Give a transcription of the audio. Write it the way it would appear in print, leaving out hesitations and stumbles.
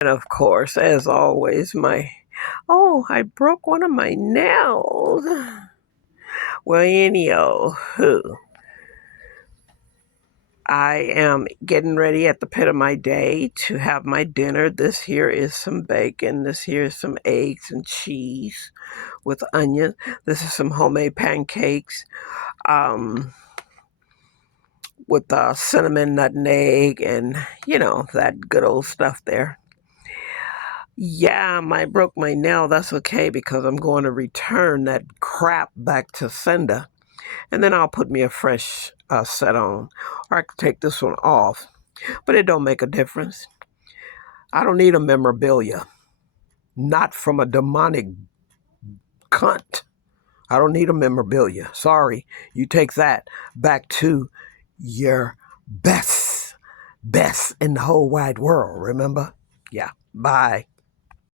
And of course, as always, oh, I broke one of my nails. Well, anyhow, I am getting ready at the pit of my day to have my dinner. This here is some bacon. This here is some eggs and cheese with onion. This is some homemade pancakes with cinnamon, nutmeg, and that good old stuff there. Yeah, I broke my nail. That's okay because I'm going to return that crap back to sender, and then I'll put me a fresh set on, or I could take this one off. But it don't make a difference. I don't need a memorabilia, not from a demonic cunt. I don't need a memorabilia. Sorry, you take that back to your best in the whole wide world. Remember? Yeah. Bye.